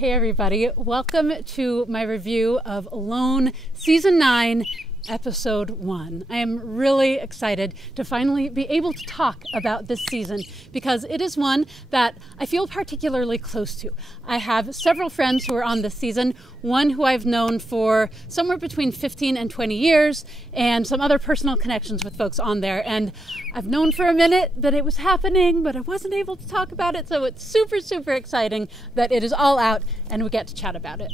Hey everybody, welcome to my review of Alone Season 9, Episode 1. I am really excited to finally be able to talk about this season because it is one that I feel particularly close to. I have several friends who are on this season, one who I've known for somewhere between 15 and 20 years, and some other personal connections with folks on there. And I've known for a minute that it was happening, but I wasn't able to talk about it, so it's super exciting that it is all out and we get to chat about it.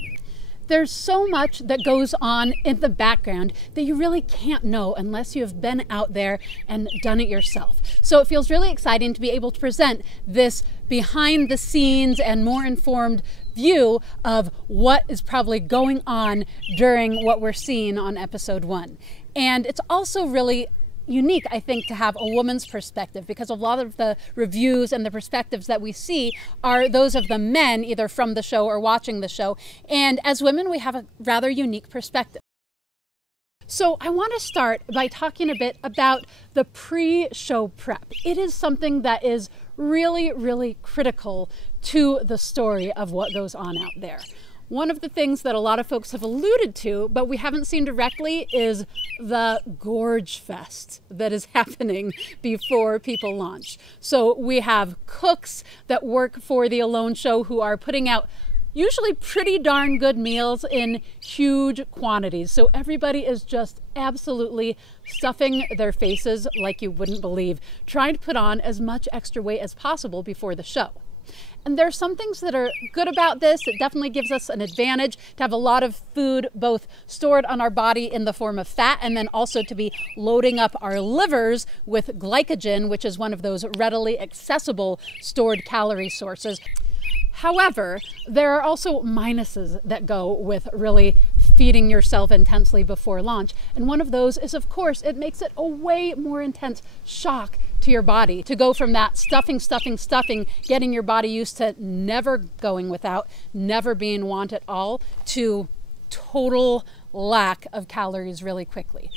There's so much that goes on in the background that you really can't know unless you have been out there and done it yourself. So it feels really exciting to be able to present this behind the scenes and more informed view of what is probably going on during what we're seeing on episode 1. And it's also really unique, I think, to have a woman's perspective, because a lot of the reviews and the perspectives that we see are those of the men, either from the show or watching the show. And as women, we have a rather unique perspective. So I want to start by talking a bit about the pre-show prep. It is something that is really critical to the story of what goes on out there. One of the things that a lot of folks have alluded to, but we haven't seen directly, is the gorge fest that is happening before people launch. So we have cooks that work for the Alone show who are putting out usually pretty darn good meals in huge quantities. So everybody is just absolutely stuffing their faces like you wouldn't believe, trying to put on as much extra weight as possible before the show. And there are some things that are good about this. It definitely gives us an advantage to have a lot of food both stored on our body in the form of fat, and then also to be loading up our livers with glycogen, which is one of those readily accessible stored calorie sources. However, there are also minuses that go with really feeding yourself intensely before launch. And one of those is, of course, it makes it a way more intense shock to your body to go from that stuffing, getting your body used to never going without, never being want at all, to total lack of calories really quickly.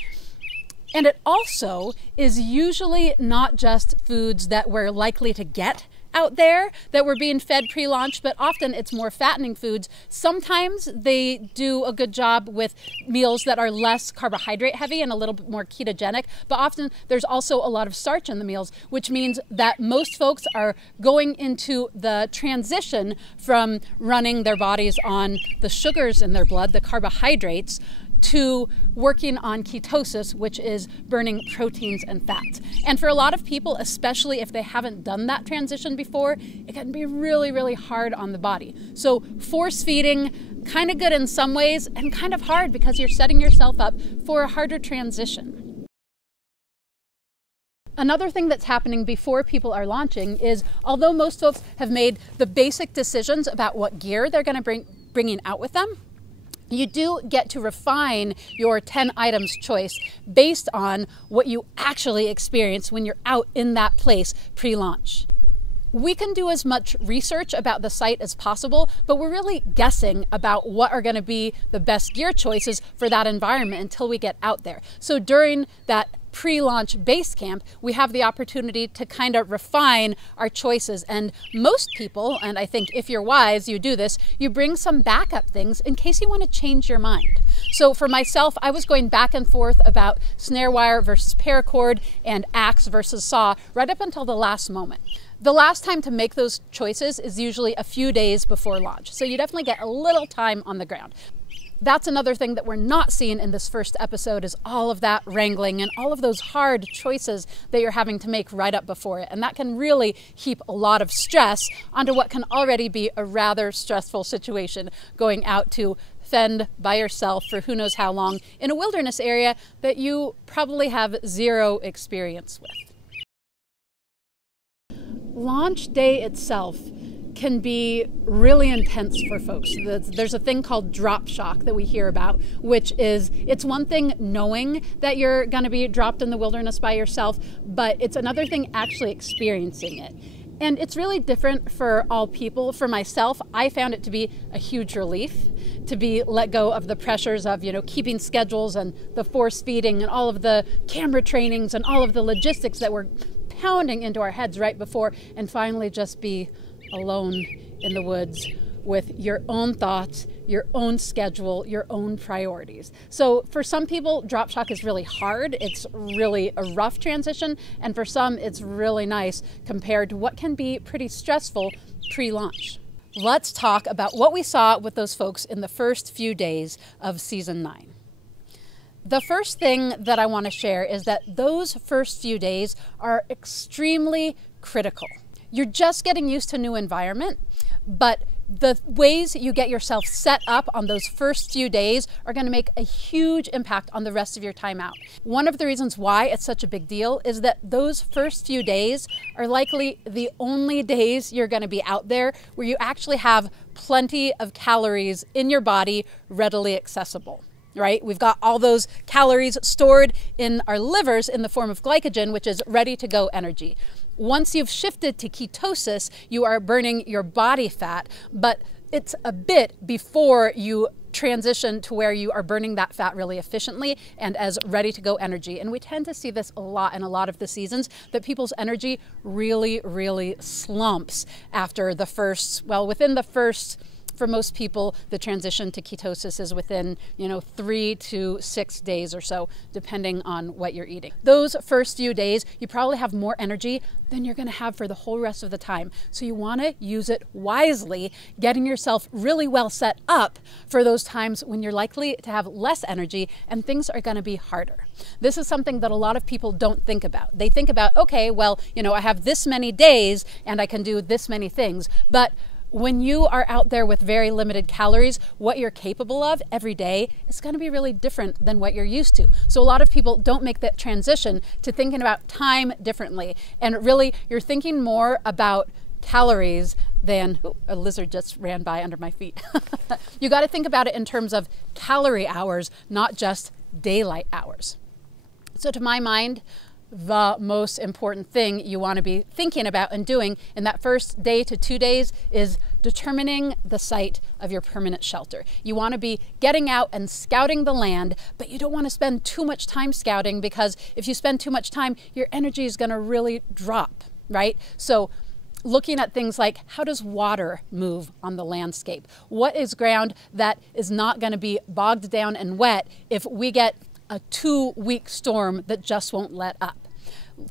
And it also is usually not just foods that we're likely to get out there that we're being fed pre-launch, but often it's more fattening foods. Sometimes they do a good job with meals that are less carbohydrate heavy and a little bit more ketogenic, but often there's also a lot of starch in the meals, which means that most folks are going into the transition from running their bodies on the sugars in their blood, the carbohydrates, to working on ketosis, which is burning proteins and fats. And for a lot of people, especially if they haven't done that transition before, it can be really hard on the body. So force feeding, kind of good in some ways and kind of hard because you're setting yourself up for a harder transition. Another thing that's happening before people are launching is, although most folks have made the basic decisions about what gear they're going to bringing out with them, you do get to refine your 10 items choice based on what you actually experience when you're out in that place pre-launch. We can do as much research about the site as possible, but we're really guessing about what are going to be the best gear choices for that environment until we get out there. So during that pre-launch base camp, we have the opportunity to kind of refine our choices. And most people, and I think if you're wise, you do this, you bring some backup things in case you want to change your mind. So for myself, I was going back and forth about snare wire versus paracord and axe versus saw right up until the last moment. The last time to make those choices is usually a few days before launch. So you definitely get a little time on the ground. That's another thing that we're not seeing in this first episode, is all of that wrangling and all of those hard choices that you're having to make right up before it. And that can really heap a lot of stress onto what can already be a rather stressful situation, going out to fend by yourself for who knows how long in a wilderness area that you probably have zero experience with. Launch day itself can be really intense for folks. There's a thing called drop shock that we hear about, which is, it's one thing knowing that you're going to be dropped in the wilderness by yourself, but it's another thing actually experiencing it. And it's really different for all people. For myself, I found it to be a huge relief to be let go of the pressures of, keeping schedules and the force feeding and all of the camera trainings and all of the logistics that were pounding into our heads right before, and finally just be alone in the woods with your own thoughts, your own schedule, your own priorities. So for some people, Drop Shock is really hard. It's really a rough transition. And for some, it's really nice compared to what can be pretty stressful pre-launch. Let's talk about what we saw with those folks in the first few days of season 9. The first thing that I want to share is that those first few days are extremely critical. You're just getting used to a new environment, but the ways you get yourself set up on those first few days are going to make a huge impact on the rest of your time out. One of the reasons why it's such a big deal is that those first few days are likely the only days you're going to be out there where you actually have plenty of calories in your body readily accessible. Right? We've got all those calories stored in our livers in the form of glycogen, which is ready to go energy. Once you've shifted to ketosis, you are burning your body fat, but it's a bit before you transition to where you are burning that fat really efficiently and as ready to go energy. And we tend to see this a lot in a lot of the seasons, that people's energy really slumps after the first, within the first, for most people, the transition to ketosis is within, 3 to 6 days or so, depending on what you're eating. Those first few days, you probably have more energy than you're going to have for the whole rest of the time. So you want to use it wisely, getting yourself really well set up for those times when you're likely to have less energy and things are going to be harder. This is something that a lot of people don't think about. They think about, okay, I have this many days and I can do this many things, but when you are out there with very limited calories, what you're capable of every day is going to be really different than what you're used to. So a lot of people don't make that transition to thinking about time differently. And really, you're thinking more about calories than, a lizard just ran by under my feet. You got to think about it in terms of calorie hours, not just daylight hours. So to my mind, the most important thing you want to be thinking about and doing in that first day to 2 days is determining the site of your permanent shelter. You want to be getting out and scouting the land, but you don't want to spend too much time scouting, because if you spend too much time, your energy is going to really drop, right? So looking at things like, how does water move on the landscape? What is ground that is not going to be bogged down and wet if we get a 2-week storm that just won't let up?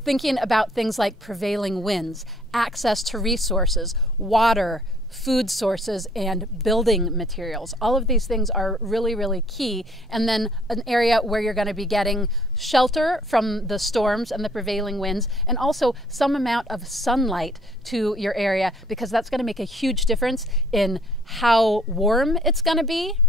Thinking about things like prevailing winds, access to resources, water, food sources, and building materials. All of these things are really key. And then an area where you're going to be getting shelter from the storms and the prevailing winds, and also some amount of sunlight to your area, because that's going to make a huge difference in how warm it's going to be,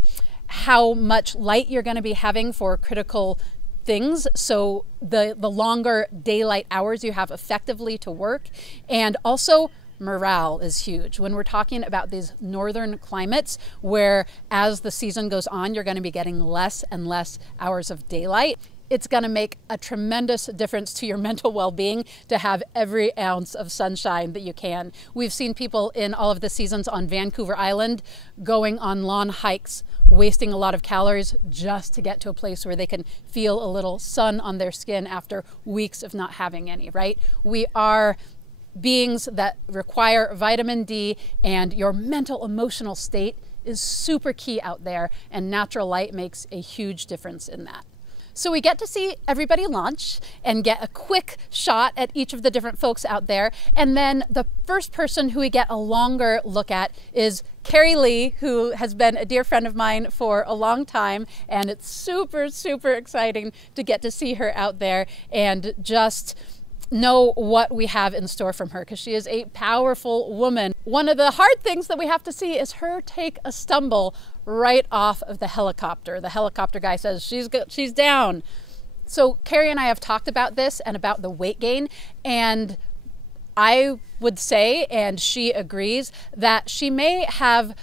how much light you're going to be having for critical things. So the longer daylight hours you have effectively to work. And also morale is huge. When we're talking about these northern climates where as the season goes on, you're going to be getting less and less hours of daylight, it's going to make a tremendous difference to your mental well-being to have every ounce of sunshine that you can. We've seen people in all of the seasons on Vancouver Island going on lawn hikes, wasting a lot of calories just to get to a place where they can feel a little sun on their skin after weeks of not having any, right? We are beings that require vitamin D, and your mental emotional state is super key out there, and natural light makes a huge difference in that. So we get to see everybody launch and get a quick shot at each of the different folks out there. And then the first person who we get a longer look at is Carrie Lee, who has been a dear friend of mine for a long time. And it's super exciting to get to see her out there and just know what we have in store from her, because she is a powerful woman. One of the hard things that we have to see is her take a stumble right off of the helicopter. The helicopter guy says she's down. So Carrie and I have talked about this and about the weight gain, and I would say, and she agrees, that she may have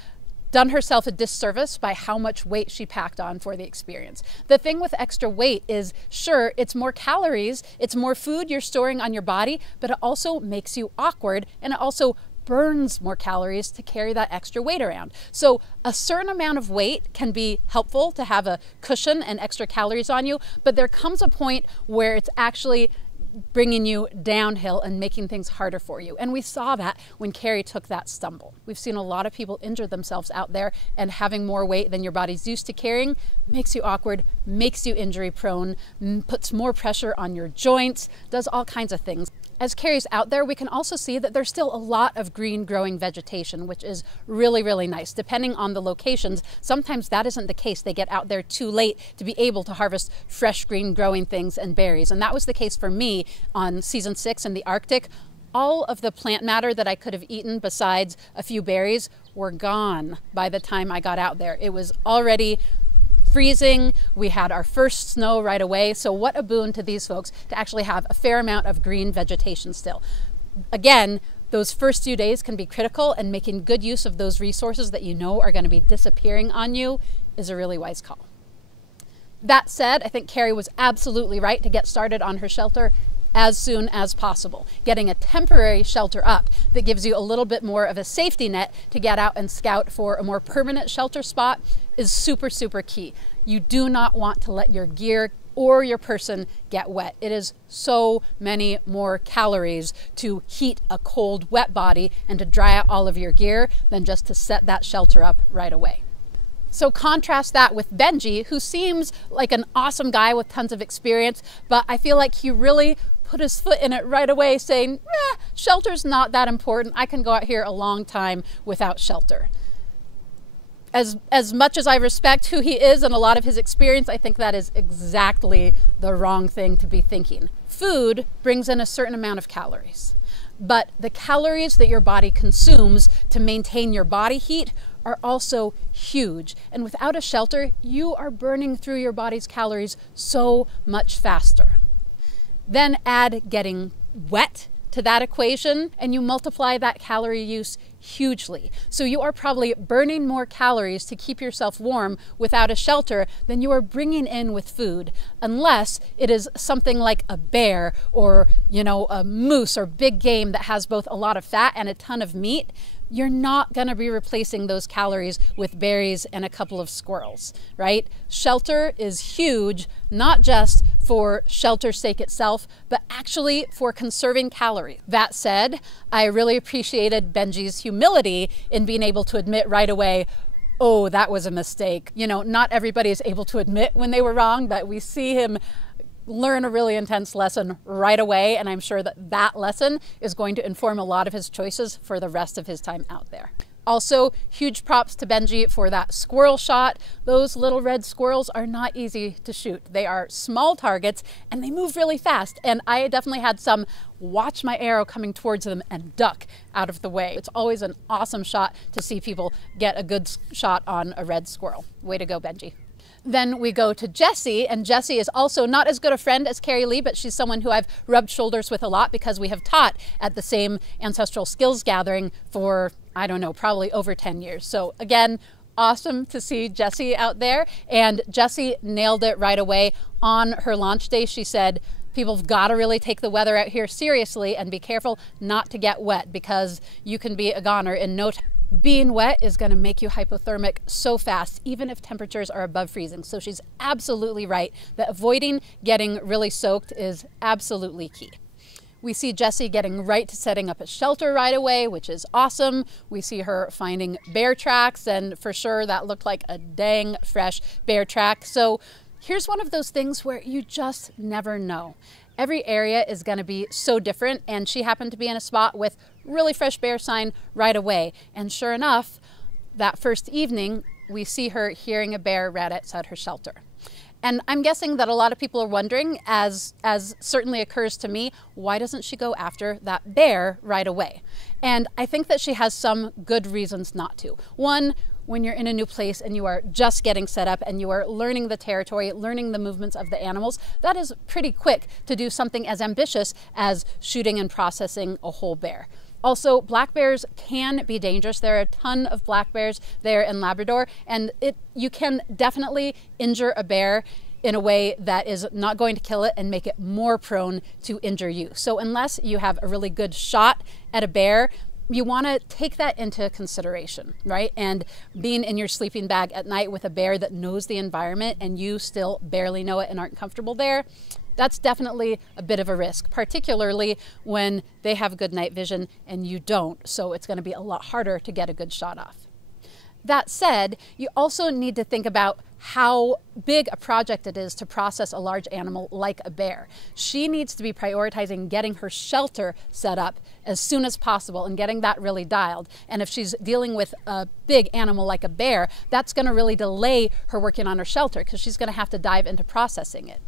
done herself a disservice by how much weight she packed on for the experience. The thing with extra weight is, sure, it's more calories, it's more food you're storing on your body, but it also makes you awkward, and it also burns more calories to carry that extra weight around. So a certain amount of weight can be helpful to have a cushion and extra calories on you, but there comes a point where it's actually bringing you downhill and making things harder for you. And we saw that when Carrie took that stumble. We've seen a lot of people injure themselves out there, and having more weight than your body's used to carrying makes you awkward, makes you injury prone, puts more pressure on your joints, does all kinds of things. As Carrie's out there, we can also see that there's still a lot of green growing vegetation, which is really, really nice. Depending on the locations, sometimes that isn't the case. They get out there too late to be able to harvest fresh green growing things and berries. And that was the case for me on season 6 in the Arctic. All of the plant matter that I could have eaten besides a few berries were gone by the time I got out there. It was already freezing. We had our first snow right away. So what a boon to these folks to actually have a fair amount of green vegetation still. Again, those first few days can be critical, and making good use of those resources that you know are going to be disappearing on you is a really wise call. That said, I think Carrie was absolutely right to get started on her shelter as soon as possible. Getting a temporary shelter up that gives you a little bit more of a safety net to get out and scout for a more permanent shelter spot is super, super key. You do not want to let your gear or your person get wet. It is so many more calories to heat a cold, wet body and to dry out all of your gear than just to set that shelter up right away. So contrast that with Benji, who seems like an awesome guy with tons of experience, but I feel like he really put his foot in it right away, saying, shelter's not that important. I can go out here a long time without shelter. As much as I respect who he is and a lot of his experience, I think that is exactly the wrong thing to be thinking. Food brings in a certain amount of calories, but the calories that your body consumes to maintain your body heat are also huge. And without a shelter, you are burning through your body's calories so much faster. Then add getting wet to that equation, and you multiply that calorie use hugely. So you are probably burning more calories to keep yourself warm without a shelter than you are bringing in with food, unless it is something like a bear or, a moose or big game that has both a lot of fat and a ton of meat. You're not going to be replacing those calories with berries and a couple of squirrels, right? Shelter is huge, not just for shelter's sake itself, but actually for conserving calories. That said, I really appreciated Benji's humility in being able to admit right away, oh, that was a mistake. Not everybody is able to admit when they were wrong, but we see him learn a really intense lesson right away, and I'm sure that that lesson is going to inform a lot of his choices for the rest of his time out there. Also, huge props to Benji for that squirrel shot. Those little red squirrels are not easy to shoot. They are small targets and they move really fast, and I definitely had some watch my arrow coming towards them and duck out of the way. It's always an awesome shot to see people get a good shot on a red squirrel. Way to go, Benji. Then we go to Jessie, and Jessie is also not as good a friend as Carrie Lee, but she's someone who I've rubbed shoulders with a lot because we have taught at the same ancestral skills gathering for, I don't know, probably over 10 years. So again, awesome to see Jessie out there, and Jessie nailed it right away. On her launch day, she said, people have got to really take the weather out here seriously and be careful not to get wet because you can be a goner in no time. Being wet is going to make you hypothermic so fast, even if temperatures are above freezing. So she's absolutely right that avoiding getting really soaked is absolutely key. We see Jessie getting right to setting up a shelter right away, which is awesome. We see her finding bear tracks, and for sure that looked like a dang fresh bear track. So here's one of those things where you just never know. Every area is going to be so different, and she happened to be in a spot with really fresh bear sign right away. And sure enough, that first evening, we see her hearing a bear right outside her shelter. And I'm guessing that a lot of people are wondering, as certainly occurs to me, why doesn't she go after that bear right away? And I think that she has some good reasons not to. One, when you're in a new place and you are just getting set up and you are learning the territory, learning the movements of the animals, that is pretty quick to do something as ambitious as shooting and processing a whole bear. Also, black bears can be dangerous. There are a ton of black bears there in Labrador, and you can definitely injure a bear in a way that is not going to kill it and make it more prone to injure you. So unless you have a really good shot at a bear, you want to take that into consideration, right? And being in your sleeping bag at night with a bear that knows the environment and you still barely know it and aren't comfortable there, that's definitely a bit of a risk, particularly when they have good night vision and you don't. So it's going to be a lot harder to get a good shot off. That said, you also need to think about how big a project it is to process a large animal like a bear. She needs to be prioritizing getting her shelter set up as soon as possible and getting that really dialed. And if she's dealing with a big animal like a bear, that's going to really delay her working on her shelter because she's going to have to dive into processing it.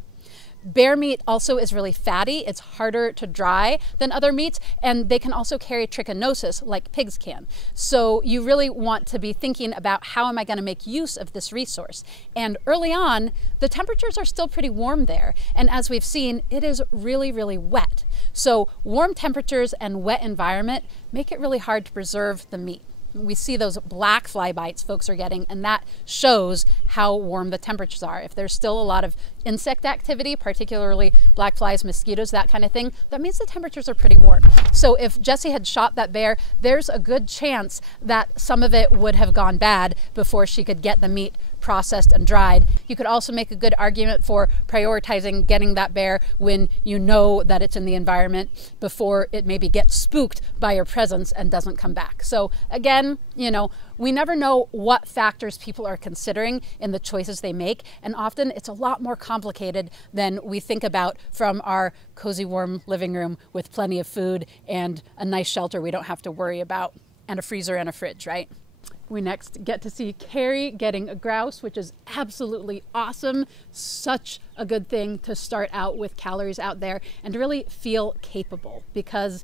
Bear meat also is really fatty. It's harder to dry than other meats, and they can also carry trichinosis like pigs can. So you really want to be thinking about how am I going to make use of this resource? And early on, the temperatures are still pretty warm there. And as we've seen, it is really, really wet. So warm temperatures and wet environment make it really hard to preserve the meat. We see those black fly bites folks are getting, and that shows how warm the temperatures are. If there's still a lot of insect activity, particularly black flies, mosquitoes, that kind of thing, that means the temperatures are pretty warm. So if Jessie had shot that bear, there's a good chance that some of it would have gone bad before she could get the meat processed and dried. You could also make a good argument for prioritizing getting that bear when you know that it's in the environment before it maybe gets spooked by your presence and doesn't come back. So again, we never know what factors people are considering in the choices they make, and often it's a lot more complicated than we think about from our cozy, warm living room with plenty of food and a nice shelter we don't have to worry about, and a freezer and a fridge, right? We next get to see Carrie getting a grouse, which is absolutely awesome. Such a good thing to start out with calories out there and to really feel capable, because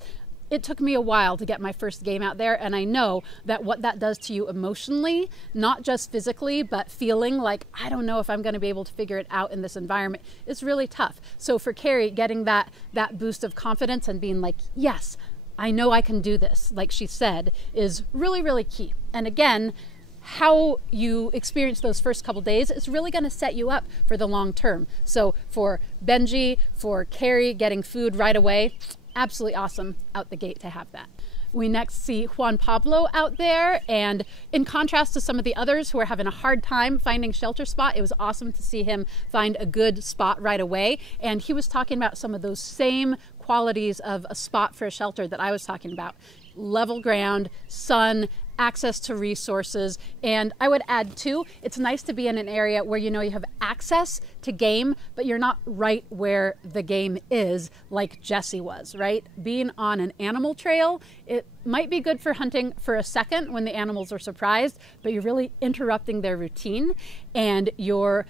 it took me a while to get my first game out there, and I know that what that does to you emotionally, not just physically, but feeling like, I don't know if I'm going to be able to figure it out in this environment, is really tough. So for Carrie, getting that boost of confidence and being like, yes, I know I can do this, like she said, is really, really key. And again, how you experience those first couple days is really going to set you up for the long term. So for Benji, for Carrie, getting food right away, absolutely awesome out the gate to have that. We next see Juan Pablo out there, and in contrast to some of the others who are having a hard time finding shelter spot, it was awesome to see him find a good spot right away. And he was talking about some of those same qualities of a spot for a shelter that I was talking about. Level ground, sun, access to resources, and I would add too, it's nice to be in an area where you have access to game, but you're not right where the game is like Jessie was, right? Being on an animal trail, it might be good for hunting for a second when the animals are surprised, but you're really interrupting their routine, and you're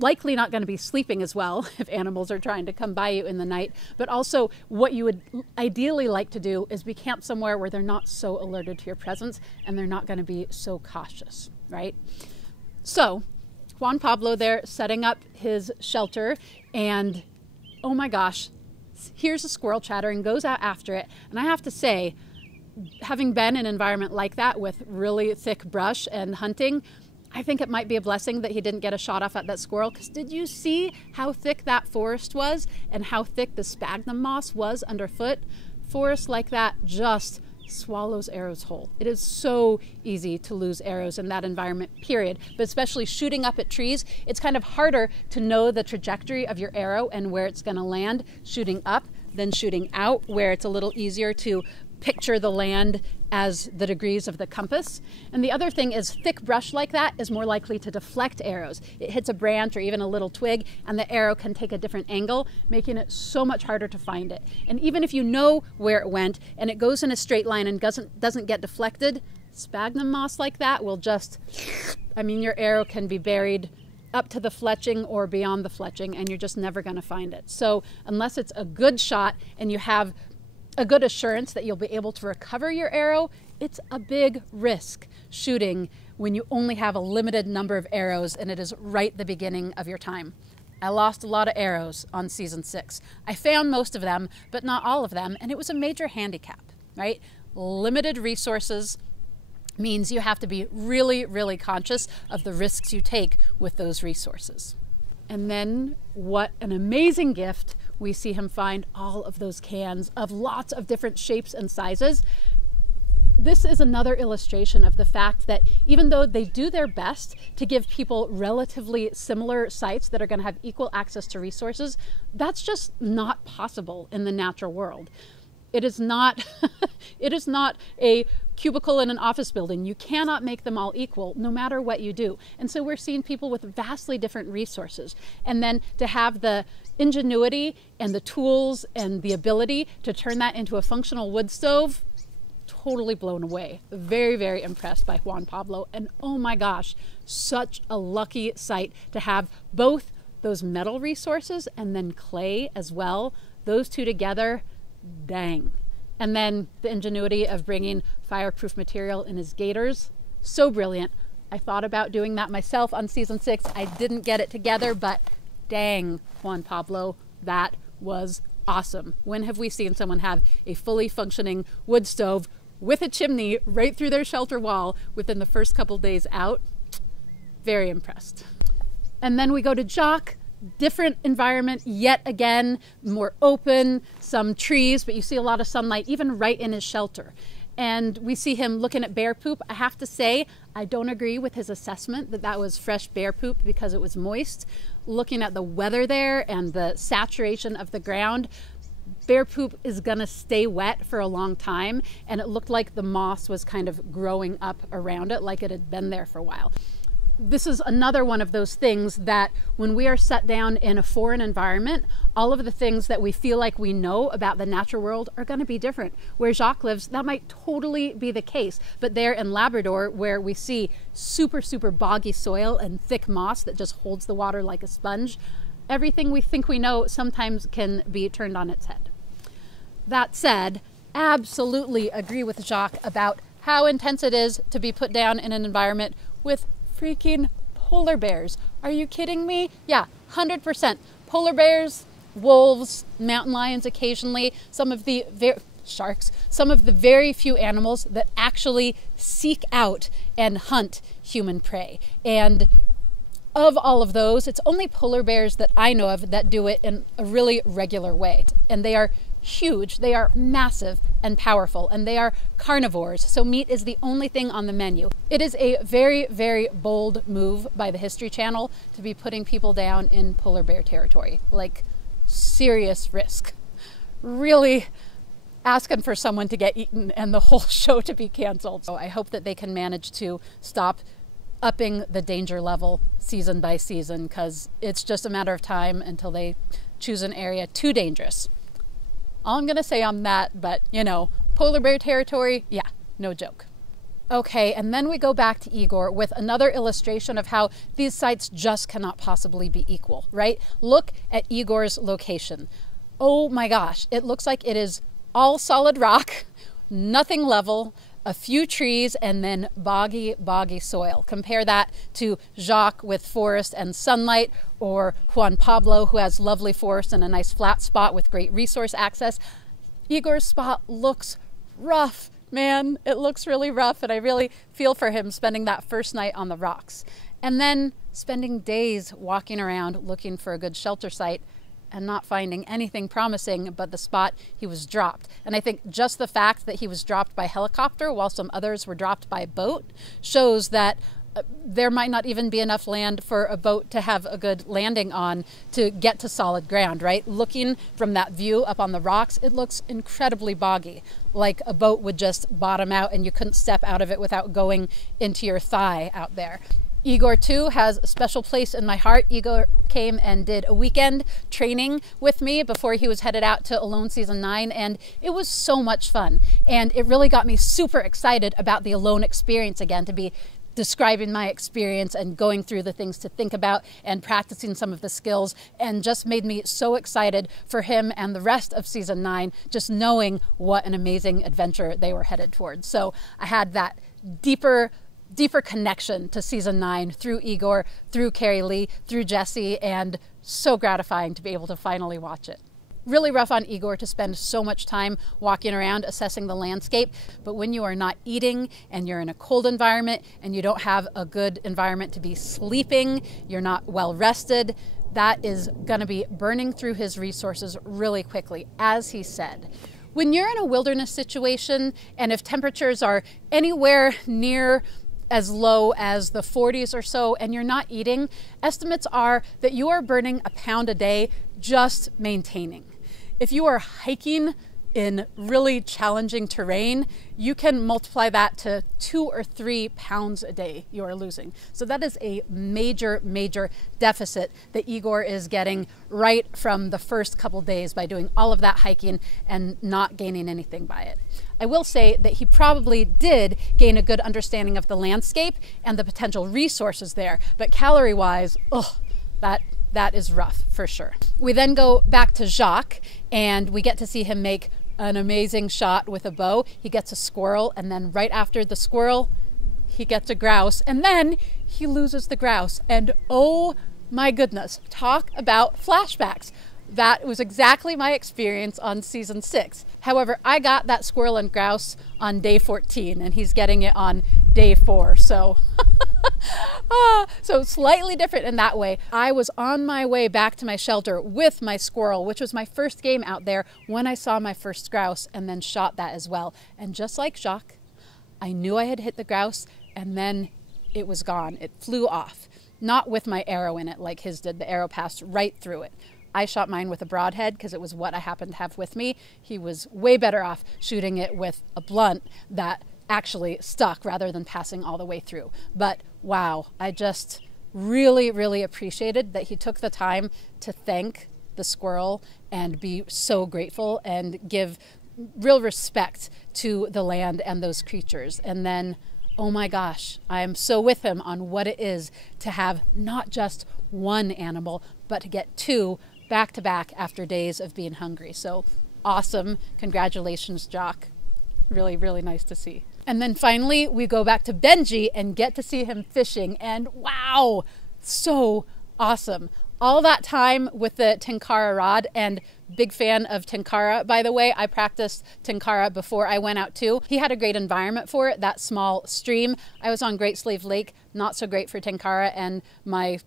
likely not going to be sleeping as well if animals are trying to come by you in the night. But also what you would ideally like to do is be camped somewhere where they're not so alerted to your presence and they're not going to be so cautious, right? So Juan Pablo there setting up his shelter, and oh my gosh, here's a squirrel chattering, goes out after it. And I have to say, having been in an environment like that with really thick brush and hunting, I think it might be a blessing that he didn't get a shot off at that squirrel, because did you see how thick that forest was and how thick the sphagnum moss was underfoot? Forest like that just swallows arrows whole. It is so easy to lose arrows in that environment, period. But especially shooting up at trees, it's kind of harder to know the trajectory of your arrow and where it's going to land shooting up than shooting out, where it's a little easier to picture the land as the degrees of the compass. And the other thing is, thick brush like that is more likely to deflect arrows. It hits a branch or even a little twig, and the arrow can take a different angle, making it so much harder to find it. And even if you know where it went and it goes in a straight line and doesn't get deflected, sphagnum moss like that will just, your arrow can be buried up to the fletching or beyond the fletching, and you're just never going to find it. So unless it's a good shot and you have a good assurance that you'll be able to recover your arrow, it's a big risk shooting when you only have a limited number of arrows and it is right the beginning of your time. I lost a lot of arrows on season 6. I found most of them, but not all of them, and it was a major handicap, right? Limited resources means you have to be really, really conscious of the risks you take with those resources. And then what an amazing gift. We see him find all of those cans of lots of different shapes and sizes. This is another illustration of the fact that even though they do their best to give people relatively similar sites that are going to have equal access to resources, that's just not possible in the natural world. It is not, it is not a cubicle in an office building. You cannot make them all equal no matter what you do. And so we're seeing people with vastly different resources. And then to have the ingenuity and the tools and the ability to turn that into a functional wood stove, totally blown away. Very, very impressed by Juan Pablo. And oh my gosh, such a lucky site to have both those metal resources and then clay as well. Those two together, dang. And then the ingenuity of bringing fireproof material in his gaiters, so brilliant. I thought about doing that myself on season 6. I didn't get it together, but dang, Juan Pablo, that was awesome. When have we seen someone have a fully functioning wood stove with a chimney right through their shelter wall within the first couple days out? Very impressed. And then we go to Jacques. Different environment yet again, more open, some trees, but you see a lot of sunlight even right in his shelter. And we see him looking at bear poop. I have to say, I don't agree with his assessment that that was fresh bear poop because it was moist. Looking at the weather there and the saturation of the ground, bear poop is gonna stay wet for a long time, and it looked like the moss was kind of growing up around it like it had been there for a while. This is another one of those things that when we are set down in a foreign environment, all of the things that we feel like we know about the natural world are going to be different. Where Jacques lives, that might totally be the case. But there in Labrador, where we see super, super boggy soil and thick moss that just holds the water like a sponge, everything we think we know sometimes can be turned on its head. That said, absolutely agree with Jacques about how intense it is to be put down in an environment with freaking polar bears. Are you kidding me? Yeah, 100%. Polar bears, wolves, mountain lions occasionally, some of the sharks, some of the very few animals that actually seek out and hunt human prey. And of all of those, it's only polar bears that I know of that do it in a really regular way. And they are huge, they are massive and powerful, and they are carnivores, so meat is the only thing on the menu. It is a very, very bold move by the History Channel to be putting people down in polar bear territory. Like, serious risk. Really asking for someone to get eaten and the whole show to be canceled. So I hope that they can manage to stop upping the danger level season by season, because it's just a matter of time until they choose an area too dangerous. All I'm going to say on that, but you know, polar bear territory, yeah, no joke. Okay, and then we go back to Igor with another illustration of how these sites just cannot possibly be equal, right? Look at Igor's location. Oh my gosh, it looks like it is all solid rock, nothing level, a few trees, and then boggy, boggy soil. Compare that to Jacques with forest and sunlight, or Juan Pablo, who has lovely forest and a nice flat spot with great resource access. Igor's spot looks rough, man. It looks really rough, and I really feel for him spending that first night on the rocks. And then spending days walking around looking for a good shelter site and not finding anything promising but the spot he was dropped. And I think just the fact that he was dropped by helicopter while some others were dropped by boat shows that there might not even be enough land for a boat to have a good landing on to get to solid ground, right? Looking from that view up on the rocks, it looks incredibly boggy, like a boat would just bottom out and you couldn't step out of it without going into your thigh out there. Igor, too, has a special place in my heart. Igor came and did a weekend training with me before he was headed out to Alone Season 9, and it was so much fun. And it really got me super excited about the Alone experience again, to be describing my experience and going through the things to think about and practicing some of the skills, and just made me so excited for him and the rest of Season 9, just knowing what an amazing adventure they were headed towards. So I had that deeper connection to Season 9 through Igor, through Carrie Lee, through Jesse, and so gratifying to be able to finally watch it. Really rough on Igor to spend so much time walking around assessing the landscape, but when you are not eating and you're in a cold environment and you don't have a good environment to be sleeping, you're not well rested, that is going to be burning through his resources really quickly. As he said, When you're in a wilderness situation, and if temperatures are anywhere near as low as the 40s or so, and you're not eating, estimates are that you are burning a pound a day just maintaining. If you are hiking in really challenging terrain, you can multiply that to 2 or 3 pounds a day you are losing. So that is a major, major deficit that Igor is getting right from the first couple days by doing all of that hiking and not gaining anything by it. I will say that he probably did gain a good understanding of the landscape and the potential resources there, but calorie-wise, that is rough for sure. We then go back to Jacques and we get to see him make an amazing shot with a bow. He gets a squirrel, and then right after the squirrel, he gets a grouse, and then he loses the grouse. And oh my goodness, talk about flashbacks. That was exactly my experience on season 6. However, I got that squirrel and grouse on day 14, and he's getting it on day 4. So so slightly different in that way. I was on my way back to my shelter with my squirrel, which was my first game out there, when I saw my first grouse, and then shot that as well. And just like Jacques, I knew I had hit the grouse, and then it was gone. It flew off. Not with my arrow in it like his did. The arrow passed right through it. I shot mine with a broadhead because it was what I happened to have with me. He was way better off shooting it with a blunt that actually stuck rather than passing all the way through. But wow, I just really, really appreciated that he took the time to thank the squirrel and be so grateful and give real respect to the land and those creatures. And then, oh my gosh, I am so with him on what it is to have not just one animal, but to get 2 back to back after days of being hungry. So awesome. Congratulations, Jacques. Really, really nice to see. And then finally, we go back to Benji and get to see him fishing. And wow, so awesome. All that time with the Tenkara rod, and big fan of Tenkara, by the way. I practiced Tenkara before I went out too. He had a great environment for it, that small stream. I was on Great Slave Lake, not so great for Tenkara, and my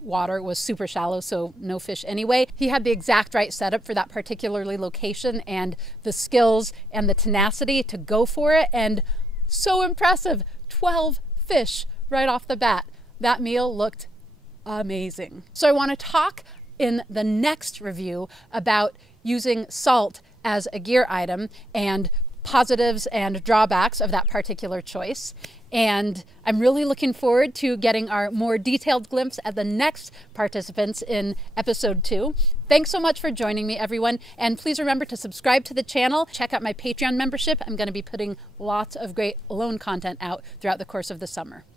water was super shallow, so no fish anyway. He had the exact right setup for that particularly location, and the skills and the tenacity to go for it, and so impressive. 12 fish right off the bat. That meal looked amazing. So I want to talk in the next review about using salt as a gear item and positives and drawbacks of that particular choice. And I'm really looking forward to getting our more detailed glimpse at the next participants in episode 2. Thanks so much for joining me, everyone. And please remember to subscribe to the channel. Check out my Patreon membership. I'm going to be putting lots of great alone content out throughout the course of the summer.